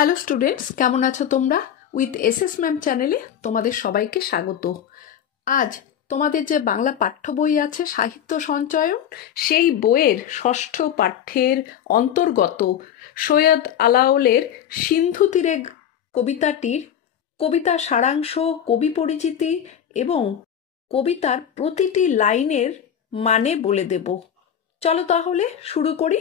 Hello students, কেমন আছো তোমরা? উইথ এসএস ম্যাম চ্যানেলে তোমাদের সবাইকে স্বাগত। আজ তোমাদের যে বাংলা পাঠ্য বই আছে সাহিত্য সঞ্চয়ন, সেই বইয়ের ষষ্ঠ পাঠ্যের অন্তর্গত সৈয়দ আলাওলের সিন্ধু তীরে কবিতাটির কবিতা সারাংশ, কবি পরিচিতি এবং কবিতার প্রতিটি লাইনের মানে বলে দেব। চলো তাহলে শুরু করি।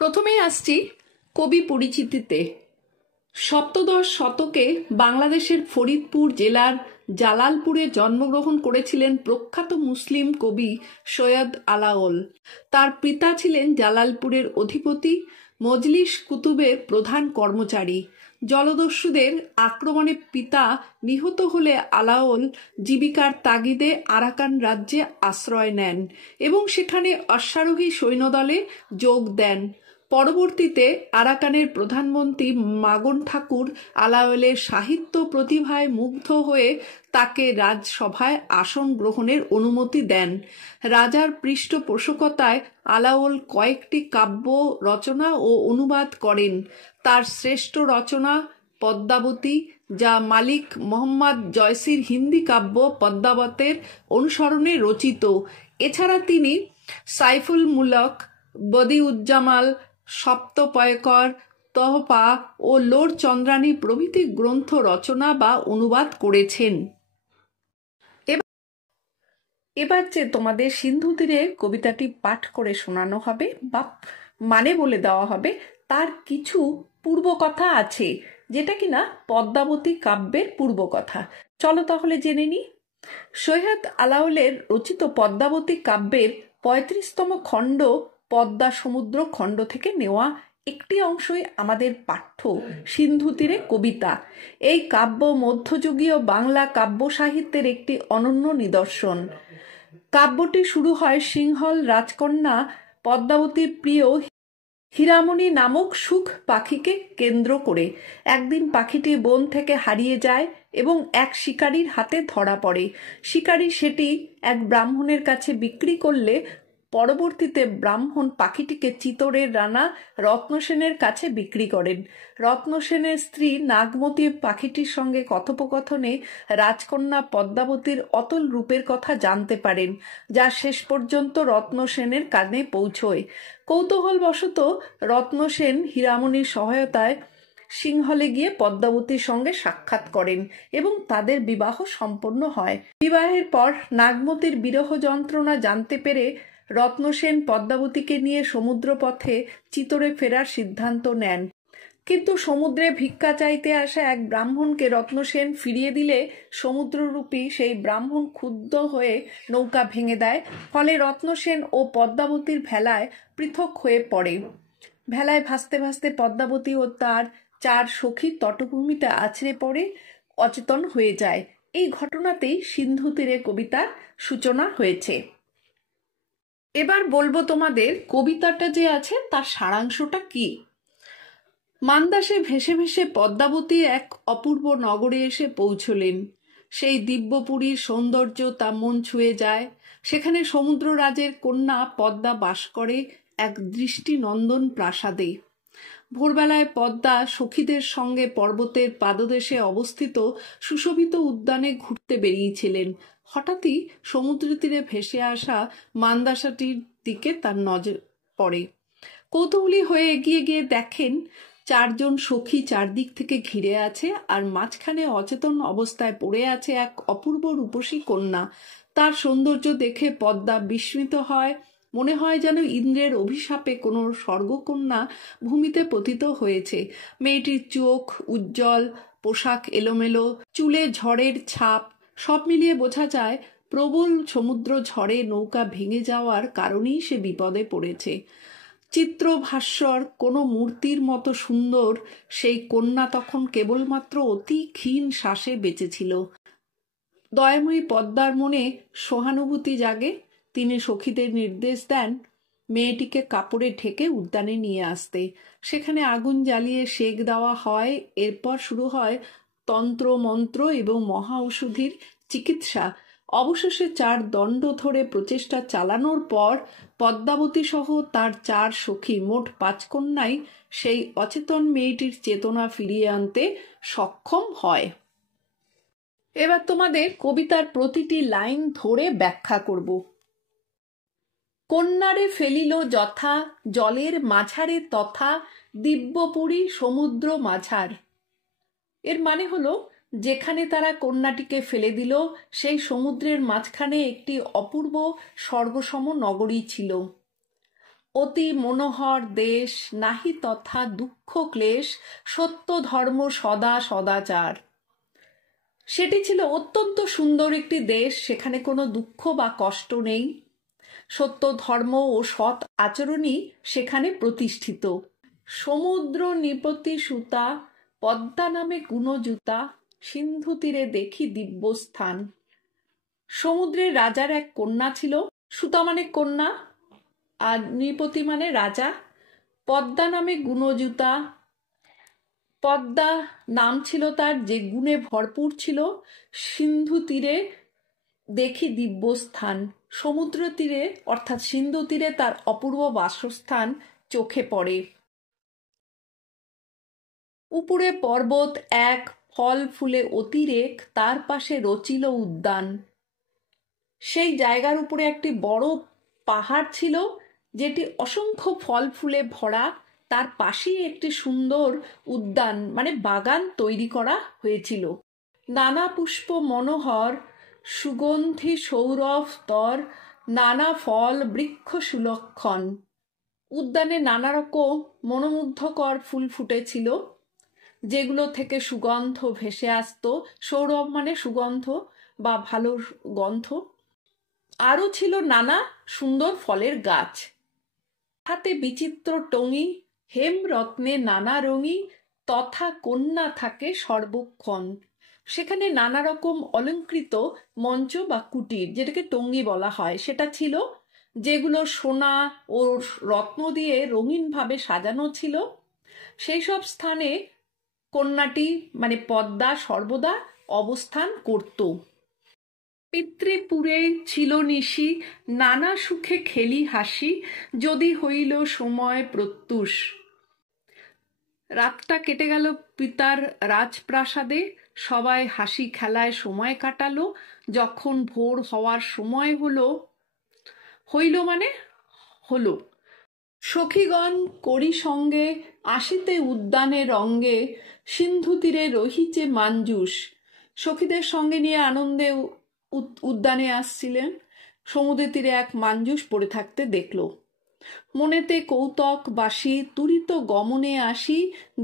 প্রথমেই আসছি কবি পরিচিতিতে। সপ্তদশ শতকে বাংলাদেশের ফরিদপুর জেলার জালালপুরে জন্মগ্রহণ করেছিলেন প্রখ্যাত মুসলিম কবি সৈয়দ আলাওল। তার পিতা ছিলেন জালালপুরের অধিপতি, মজলিস কুতুবের প্রধান কর্মচারী। জলদস্যুদের আক্রমণে পিতা নিহত হলে আলাওল জীবিকার তাগিদে আরাকান রাজ্যে আশ্রয় নেন এবং সেখানে অশ্বারোহী সৈন্যদলে যোগ দেন। পরবর্তীতে আরাকানের প্রধানমন্ত্রী মাগন ঠাকুর আলাওলের সাহিত্য প্রতিভায় মুগ্ধ হয়ে তাকে রাজসভায় আসন গ্রহণের অনুমতি দেন। রাজার পৃষ্ঠপোষকতায় আলাওল কয়েকটি কাব্য রচনা ও অনুবাদ করেন। তার শ্রেষ্ঠ রচনা পদ্মাবতী, যা মালিক মোহাম্মদ জয়সির হিন্দি কাব্য পদ্মাবতের অনুসরণে রচিত। এছাড়া তিনি সাইফুল মুলক, বদিউজ্জামাল, সপ্তপয়কর, তহপা ও লোর চন্দ্রানী প্রভৃতি গ্রন্থ রচনা বা অনুবাদ করেছেন। এবার যে তোমাদের সিন্ধু তীরে কবিতাটি পাঠ করে শোনানো হবে বা মানে বলে দেওয়া হবে, তার কিছু পূর্বকথা আছে, যেটা কিনা পদ্মাবতী কাব্যের পূর্বকথা। চলো তাহলে জেনে নিই। সৈয়দ আলাওলের রচিত পদ্মাবতী কাব্যের ৩৫তম খণ্ড পদ্মা সমুদ্র খণ্ড থেকে নেওয়া একটি অংশই আমাদের পাঠ্য সিন্ধু তীরে কবিতা। এই কাব্য মধ্যযুগীয় বাংলা কাব্য সাহিত্যের একটি অনন্য নিদর্শন। কাব্যটি শুরু হয় সিংহল রাজকন্যা পদ্মাবতীর প্রিয় হীরামণি নামক সুখ পাখিকে কেন্দ্র করে। একদিন পাখিটি বন থেকে হারিয়ে যায় এবং এক শিকারীর হাতে ধরা পড়ে। শিকারী সেটি এক ব্রাহ্মণের কাছে বিক্রি করলে পরবর্তীতে ব্রাহ্মণ পাখিটিকে চিতোরের রানা রত্নসেনের কাছে বিক্রি করেন। রত্নসেনের স্ত্রী নাগমতী পাখিটির সঙ্গে কথোপকথনে রাজকন্যা পদ্মাবতীর অতল রূপের কথা জানতে পারেন, যা শেষ পর্যন্ত রত্নসেনের কানে পৌঁছয়। কৌতূহলবশত রত্নসেন হীরামণির সহায়তায় সিংহলে গিয়ে পদ্মাবতীর সঙ্গে সাক্ষাৎ করেন এবং তাদের বিবাহ সম্পন্ন হয়। বিবাহের পর নাগমতীর বিরহ যন্ত্রণা জানতে পেরে রত্নসেন পদ্মাবতীকে নিয়ে সমুদ্রপথে চিতোরে ফেরার সিদ্ধান্ত নেন। কিন্তু সমুদ্রে ভিক্ষা চাইতে আসা এক ব্রাহ্মণকে রত্নসেন ফিরিয়ে দিলে সমুদ্ররূপী সেই ব্রাহ্মণ ক্ষুব্ধ হয়ে নৌকা ভেঙে দেয়। ফলে রত্নসেন ও পদ্মাবতীর ভেলায় পৃথক হয়ে পড়ে। ভেলায় ভাসতে ভাসতে পদ্মাবতী ও তার 4 সখী তটভূমিতে আছড়ে পড়ে অচেতন হয়ে যায়। এই ঘটনাতেই সিন্ধু তীরে কবিতার সূচনা হয়েছে। এবার বলবো তোমাদের কবিতাটা যে আছে তার সারাংশটা কি। মান্দাসে ভেসে ভেসে পদ্মাবতী এক অপূর্ব নগরে এসে পৌঁছলেন। সেই দিব্যপুরীর সৌন্দর্য তা মন ছুঁয়ে যায়। সেখানে সমুদ্ররাজের কন্যা পদ্মা বাস করে এক দৃষ্টিনন্দন প্রাসাদে। ভোরবেলায় পদ্মা সখীদের সঙ্গে পর্বতের পাদদেশে অবস্থিত সুশোভিত উদ্যানে ঘুরতে বেরিয়েছিলেন। হঠাৎই সমুদ্র তীরে ভেসে আসা মান্দাসাটির দিকে তার নজর পড়ে। কৌতূহলী হয়ে এগিয়ে গিয়ে দেখেন 4 জন সখী চারদিক থেকে ঘিরে আছে, আর মাঝখানে অচেতন অবস্থায় পড়ে আছে এক অপূর্ব রূপসী কন্যা। তার সৌন্দর্য দেখে পদ্মা বিস্মিত হয়। মনে হয় যেন ইন্দ্রের অভিশাপে কোনো স্বর্গকন্যা ভূমিতে পতিত হয়েছে। মেয়েটির চোখ উজ্জ্বল, পোশাক এলোমেলো, চুলে ঝড়ের ছাপ, সব মিলিয়ে বোঝা যায় প্রবল সমুদ্র ঝড়ে নৌকা ভেঙে যাওয়ার কারণেই সে বিপদে পড়েছে। চিত্রভাস্বর কোনো মূর্তির মতো সুন্দর সেই কন্যা তখন কেবলমাত্র অতি ক্ষীণ শ্বাসে বেঁচেছিল। দয়াময়ী পদ্মার মনে সহানুভূতি জাগে। তিনি সখীদের নির্দেশ দেন মেয়েটিকে কাপড়ে ঢেকে উদ্যানে নিয়ে আসতে। সেখানে আগুন জ্বালিয়ে সেক দেওয়া হয়। এরপর শুরু হয় তন্ত্র মন্ত্র এবং মহা ঔষধির চিকিৎসা। অবশেষে 4 দণ্ড ধরে প্রচেষ্টা চালানোর পর পদ্মাবতী সহ তার 4 সখী, মোট 5 কন্যাই সেই অচেতন মেয়েটির চেতনা ফিরিয়ে আনতে সক্ষম হয়। এবার তোমাদের কবিতার প্রতিটি লাইন ধরে ব্যাখ্যা করব। কন্যারে ফেলিল যথা, জলের মাঝারে তথা, দিব্যপুরী সমুদ্র মাঝার। এর মানে হলো, যেখানে তারা কন্যাটিকে ফেলে দিল সেই সমুদ্রের মাঝখানে একটি অপূর্ব স্বর্গসম নগরী ছিল। অতি মনোহর দেশ, নাহি তথা দুঃখ ক্লেশ, সত্য ধর্ম সদা সদাচার। সেটি ছিল অত্যন্ত সুন্দর একটি দেশ, সেখানে কোনো দুঃখ বা কষ্ট নেই। সত্য ধর্ম ও সৎ আচরণই সেখানে প্রতিষ্ঠিত। সমুদ্র নিপতি সুতা, পদ্মা নামে গুণজুতা, সিন্ধু তীরে দেখি দিব্যস্থান। সমুদ্রের রাজার এক কন্যা ছিল, সুতা মানে কন্যা আর নৃপতি মানে রাজা। পদ্মা নামে গুণজুতা, পদ্মা নাম ছিল তার, যে গুণে ভরপুর ছিল। সিন্ধু তীরে দেখি দিব্যস্থান, সমুদ্র তীরে অর্থাৎ সিন্ধু তীরে তার অপূর্ব বাসস্থান চোখে পড়ে। উপরে পর্বত এক, ফল ফুলে অতিরেক, তার পাশে রচিল উদ্যান। সেই জায়গার উপরে একটি বড় পাহাড় ছিল, যেটি অসংখ্য ফল ফুলে ভরা। তার পাশেই একটি সুন্দর উদ্যান মানে বাগান তৈরি করা হয়েছিল। নানা পুষ্প মনোহর, সুগন্ধি সৌরভ তর, নানা ফল বৃক্ষ সুলক্ষণ। উদ্যানে নানা রকম মনোমুগ্ধকর ফুল ফুটেছিল, যেগুলো থেকে সুগন্ধ ভেসে আসতো। সৌরভ মানে সুগন্ধ বা ভালো গন্ধ। আরও ছিল নানা সুন্দর ফলের গাছ। হাতে বিচিত্র টঙি, হেমরত্নে নানা রঙি, তথা কন্যা থাকে সর্বক্ষণ। সেখানে নানা রকম অলঙ্কৃত মঞ্চ বা কুটির, যেটাকে টঙ্গি বলা হয়, সেটা ছিল, যেগুলো সোনা ও রত্ন দিয়ে রঙিনভাবে সাজানো ছিল। সেই সব স্থানে কন্যাটি মানে পদ্মা সর্বদা অবস্থান করত। পিতৃপুরে ছিল নিশি, নানা সুখে খেলি হাসি, যদি হইল সময় প্রত্যুষ। রাতটা কেটে গেল পিতার রাজপ্রাসাদে, সবাই হাসি খেলায় সময় কাটালো। যখন ভোর হওয়ার সময় হলো, হইল মানে হলো, সখীগণ করি সঙ্গে আসিতে উদ্যানে রঙ্গে, সিন্ধু তীরে রহিছে মাঞ্জুস। সখীদের সঙ্গে নিয়ে আনন্দে উদ্যানে আসছিলেন। সমুদ্রের তীরে এক মাঞ্জুস পড়ে থাকতে দেখল। মনেতে কৌতক বাসি, তুরিত গমনে আসি,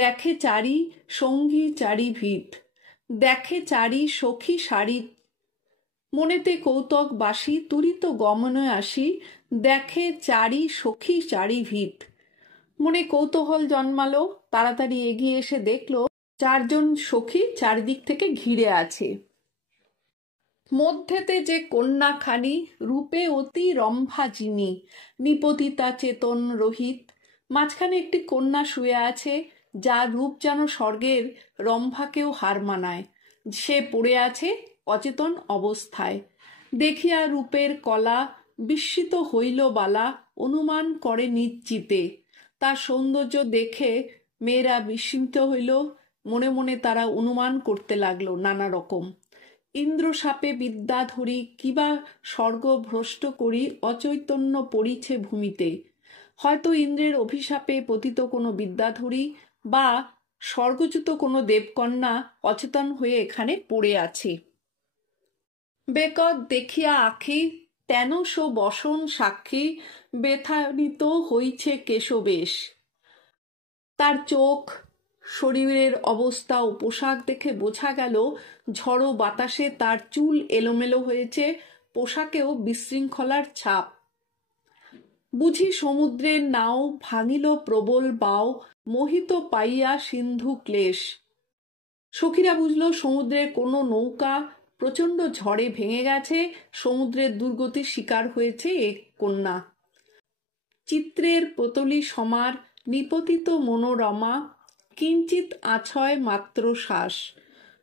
দেখে চারি সঙ্গী চারি ভিত। দেখে চারি সখী সারি, মনেতে কৌতক বাসি, তুরিত গমনে আসি, দেখে চারি সখী চারি ভিত। মনে কৌতূহল জন্মালো, তাড়াতাড়ি এগিয়ে এসে দেখল 4 জন সখী চারিদিক থেকে ঘিরে আছে। মধ্যেতে যে কন্যাখানি, রূপে অতি রম্ভা যিনি, নিপতিতা চেতন রহিত। মাঝখানে একটি কন্যা শুয়ে আছে, যার রূপ যেন স্বর্গের রম্ভাকেও হার মানায়। সে পড়ে আছে অচেতন অবস্থায়। দেখিয়া রূপের কলা, বিস্মিত হইল বালা, অনুমান করে নিশ্চিতে। তার সৌন্দর্য দেখে মেয়েরা বিস্মিত হইল, মনে মনে তারা অনুমান করতে লাগলো নানা রকম। ইন্দ্র সাপে বিদ্যা ধরি, কিবা স্বর্গ ভ্রষ্ট করি, অচৈতন্য পড়িছে ভূমিতে। হয়তো ইন্দ্রের অভিশাপে পতিত কোনো বিদ্যাধরী বা স্বর্গচ্যুত কোনো দেবকন্যা অচেতন হয়ে এখানে পড়ে আছে। বেকত দেখিয়া আখি, তেন সো বসন সাক্ষী, ব্যথানিত হইছে কেশবেশ। তার চোখ, শরীরের অবস্থা ও পোশাক দেখে বোঝা গেল ঝড়ো বাতাসে তার চুল এলোমেলো হয়েছে, পোশাকেও বিশৃঙ্খলার ছাপ। বুঝি সমুদ্রের নাও, ভাঙিল প্রবল বাও, মোহিত পাইয়া সিন্ধু ক্লেশ। সখীরা বুঝল সমুদ্রের কোনো নৌকা প্রচণ্ড ঝড়ে ভেঙে গেছে, সমুদ্রের দুর্গতির শিকার হয়েছে এক কন্যা। চিত্রের পুতলি সমার, নিপতিত মনোরমা, কিঞ্চিত আছয় মাত্র শ্বাস।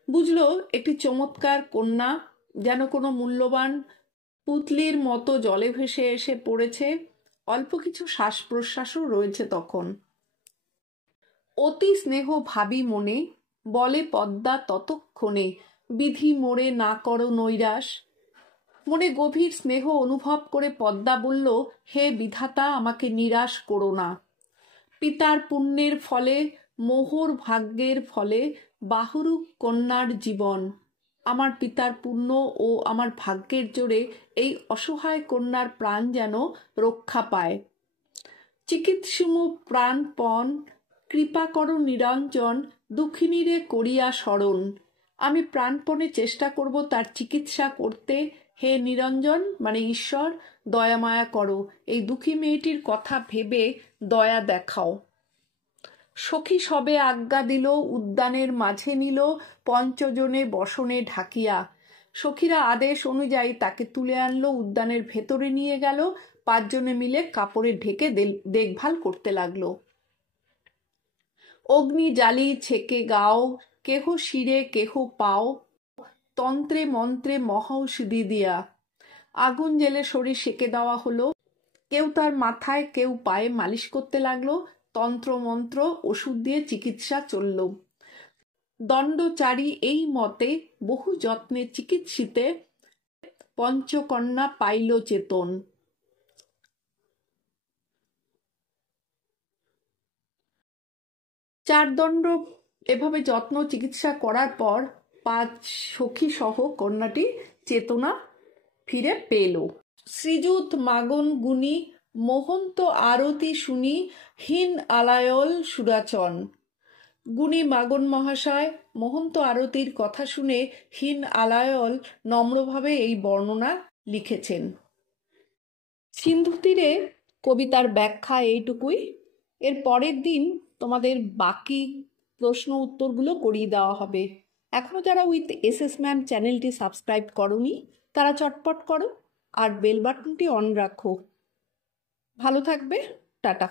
বুঝল একটি চমৎকার কন্যা যেন কোনো মূল্যবান পুতলির মতো জলে ভেসে এসে পড়েছে। অল্প কিছু শ্বাস প্রশ্বাসও রয়েছে তখন। অতি স্নেহ ভাবি মনে, বলে পদ্মা ততক্ষণে, বিধি মোড়ে না করো নৈরাশ। মনে গভীর স্নেহ অনুভব করে পদ্মা বলল, হে বিধাতা, আমাকে নিরাশ করো না। পিতার পুণ্যের ফলে, মোহর ভাগ্যের ফলে বাহুরূপ কন্যার জীবন। আমার পিতার পুণ্য ও আমার ভাগ্যের জোরে এই অসহায় কন্যার প্রাণ যেন রক্ষা পায়। চিকিৎসমু প্রাণপণ, কৃপা করো নিরঞ্জন, দুঃখিনীরে করিয়া স্মরণ। আমি প্রাণপণে চেষ্টা করব তার চিকিৎসা করতে। হে নিরঞ্জন মানে ঈশ্বর, দয়া মায়া করো, এই দুঃখী মেয়েটির কথা ভেবে দয়া দেখাও। সখী সবে আজ্ঞা দিল, উদ্যানের মাঝে নিল, পঞ্চজনে বসনে ঢাকিয়া। সখীরা আদেশ অনুযায়ী তাকে তুলে আনলো, উদ্যানের ভেতরে নিয়ে গেল। 5 জনে মিলে কাপড়ে ঢেকে দেখভাল করতে লাগলো। অগ্নি জ্বালি ছেকে গাও, কেহ শিরে কেহ পাও, তন্ত্রে মন্ত্রে মহৌষধি দিয়া। আগুন জেলে শরীর সেকে দেওয়া হলো। কেউ তার মাথায় কেউ পায়ে মালিশ করতে লাগলো। তন্ত্র মন্ত্র ওষুধ দিয়ে চিকিৎসা চলল। দণ্ডচারী এই মতে বহু যত্নে চিকিৎসিতে পঞ্চকন্যা পাইল চেতন। 4 দণ্ড এভাবে যত্ন চিকিৎসা করার পর 5 সখী সহ কন্যাটি চেতনা ফিরে পেল। শ্রীযুত মাগন গুণী, মোহন্ত আরতি শুনি, হীন আলায়ল সুরাচন। গুণী মাগন মহাশয় মোহন্ত আরতির কথা শুনে হীন আলায়ল নম্রভাবে এই বর্ণনা লিখেছেন। সিন্ধু তীরে কবিতার ব্যাখ্যা এইটুকুই। এর পরের দিন তোমাদের বাকি প্রশ্ন উত্তরগুলো করিয়ে দেওয়া হবে। এখনো যারা উইথ এসএস ম্যাম চ্যানেলটি সাবস্ক্রাইব করোনি তারা চটপট করো আর বেল বাটনটি অন রাখো। ভালো থাকবে, টাটা।